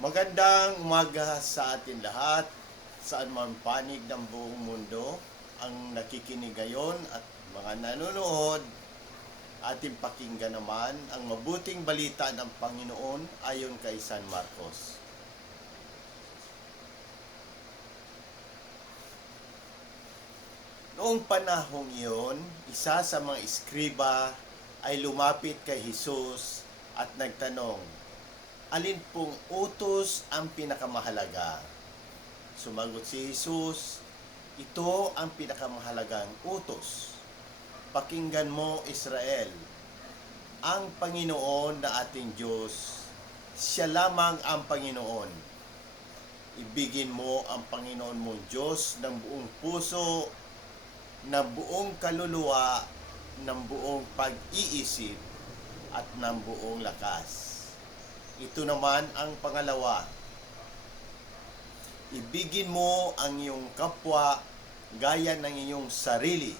Magandang umaga sa atin lahat, saan man panig ng buong mundo ang nakikinig ngayon at mga nanonood. Ating pakinggan naman ang mabuting balita ng Panginoon ayon kay San Marcos. Noong panahong iyon, isa sa mga eskriba ay lumapit kay Jesus at nagtanong, "Alin pong utos ang pinakamahalaga?" Sumagot si Jesus, "Ito ang pinakamahalagang utos. Pakinggan mo, Israel, ang Panginoon na ating Diyos, siya lamang ang Panginoon. Ibigin mo ang Panginoon mong Diyos ng buong puso, ng buong kaluluwa, ng buong pag-iisip, at ng buong lakas. Ito naman ang pangalawa. Ibigin mo ang iyong kapwa gaya ng iyong sarili.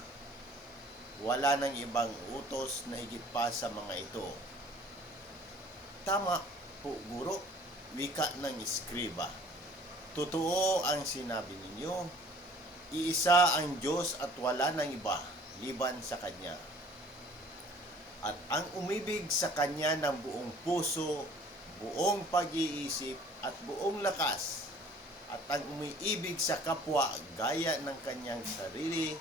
Wala nang ibang utos na higit pa sa mga ito." "Tama po, guro," wika ng eskriba. "Totoo ang sinabi ninyo. Iisa ang Diyos at wala nang iba liban sa Kanya. At ang umibig sa Kanya ng buong puso, buong pag-iisip at buong lakas, at ang umiibig sa kapwa gaya ng kanyang sarili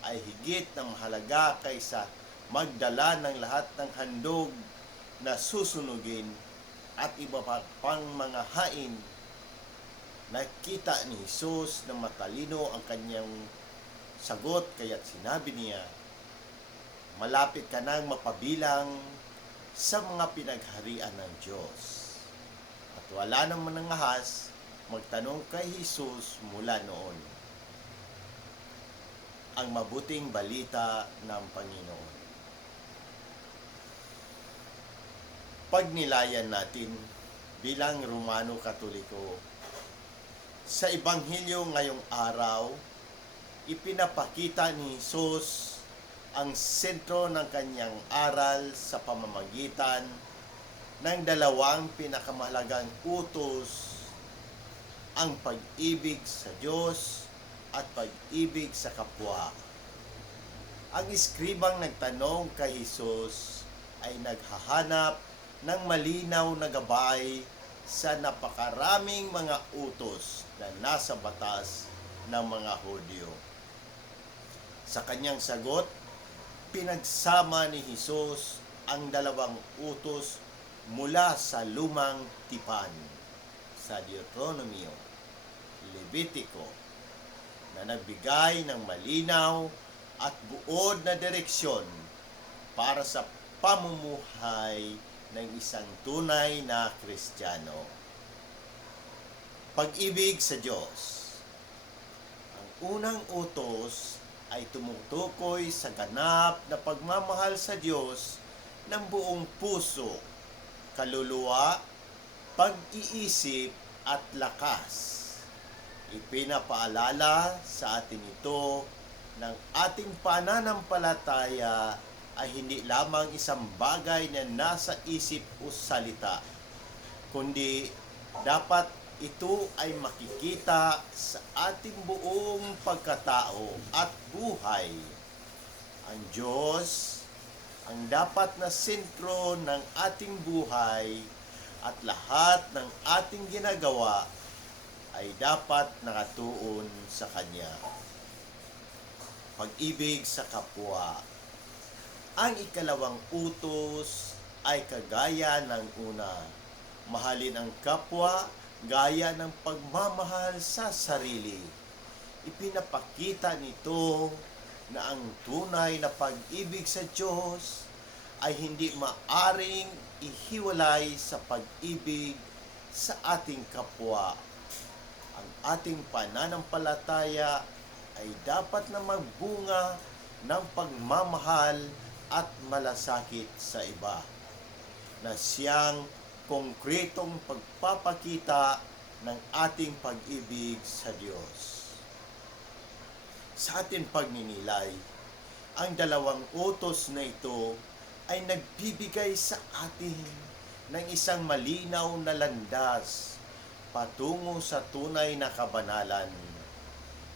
ay higit na mahalaga kaysa magdala ng lahat ng handog na susunugin at iba pang mga hain." Nakita ni Jesus na matalino ang kanyang sagot, kaya't sinabi niya, "Malapit ka nang mapabilang sa mga pinagharian ng Diyos." At wala nang manangahas magtanong kay Jesus mula noon. Ang mabuting balita ng Panginoon. Pagnilayan natin bilang Romano Katoliko, sa Ebanghelyo ngayong araw, ipinapakita ni Jesus ang sentro ng kanyang aral sa pamamagitan ng dalawang pinakamahalagang utos, ang pag-ibig sa Diyos at pag-ibig sa kapwa. Ang eskribang nagtanong kay Jesus ay naghahanap ng malinaw na gabay sa napakaraming mga utos na nasa batas ng mga Hudyo. Sa kanyang sagot, pinagsama ni Jesus ang dalawang utos mula sa lumang tipan, sa Deuteronomio, Levitico, na nagbigay ng malinaw at buod na direksyon para sa pamumuhay ng isang tunay na Kristiyano. Pag-ibig sa Diyos. Ang unang utos ay tumutukoy sa ganap na pagmamahal sa Diyos ng buong puso, kaluluwa, pag-iisip at lakas. Ipinapaalala sa atin ito ng ating pananampalataya ay hindi lamang isang bagay na nasa isip o salita, kundi dapat ito ay makikita sa ating buong pagkatao at buhay. Ang Diyos ang dapat na sentro ng ating buhay at lahat ng ating ginagawa ay dapat nakatuon sa Kanya. Pag-ibig sa kapwa. Ang ikalawang utos ay kagaya ng una. Mahalin ang kapwa gaya ng pagmamahal sa sarili. Ipinapakita nito na ang tunay na pag-ibig sa Diyos ay hindi maaring ihiwalay sa pag-ibig sa ating kapwa. Ang ating pananampalataya ay dapat na magbunga ng pagmamahal at malasakit sa iba, na siyang konkretong pagpapakita ng ating pag-ibig sa Diyos. Sa ating pagninilay, ang dalawang utos na ito ay nagbibigay sa atin ng isang malinaw na landas patungo sa tunay na kabanalan.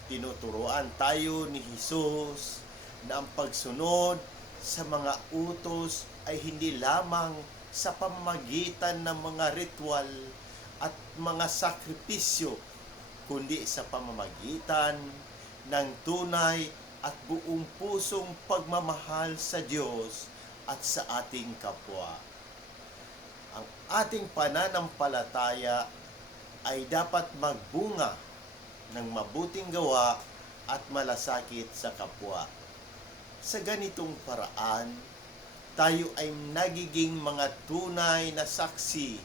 Tinuturuan tayo ni Jesus na ang pagsunod sa mga utos ay hindi lamang sa pamamagitan ng mga ritual at mga sakripisyo, kundi sa pamamagitan ng tunay at buong pusong pagmamahal sa Diyos at sa ating kapwa. Ang ating pananampalataya ay dapat magbunga ng mabuting gawa at malasakit sa kapwa. Sa ganitong paraan, tayo ay nagiging mga tunay na saksi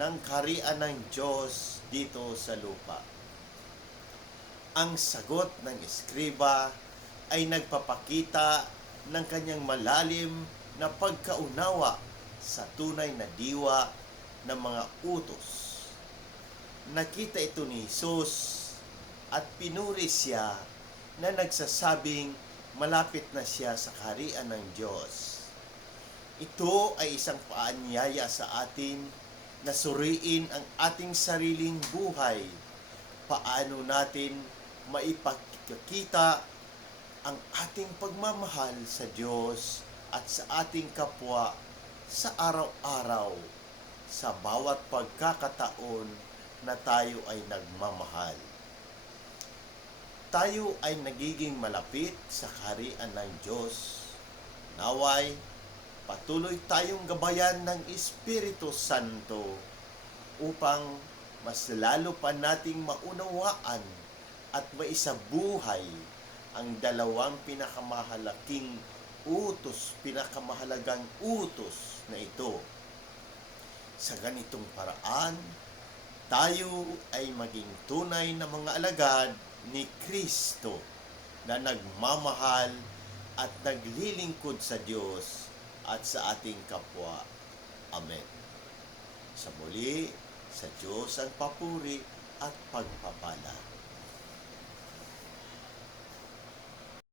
ng kaharian ng Diyos dito sa lupa. Ang sagot ng eskriba ay nagpapakita ng kanyang malalim na pagkaunawa sa tunay na diwa ng mga utos. Nakita ito ni Jesus at pinuri siya na nagsasabing malapit na siya sa kaharian ng Diyos. Ito ay isang paanyaya sa atin na suriin ang ating sariling buhay. Paano natin maipakikita ang ating pagmamahal sa Diyos at sa ating kapwa sa araw-araw, sa bawat pagkakataon na tayo ay nagmamahal. Tayo ay nagiging malapit sa kaharian ng Diyos. Naway, patuloy tayong gabayan ng Espiritu Santo upang mas lalo pa nating maunawaan at maisabuhay ang dalawang pinakamahalagang utos na ito. Sa ganitong paraan, tayo ay maging tunay na mga alagad ni Kristo na nagmamahal at naglilingkod sa Diyos at sa ating kapwa. Amen. Sa muli, sa Diyos ang papuri at pagpapala.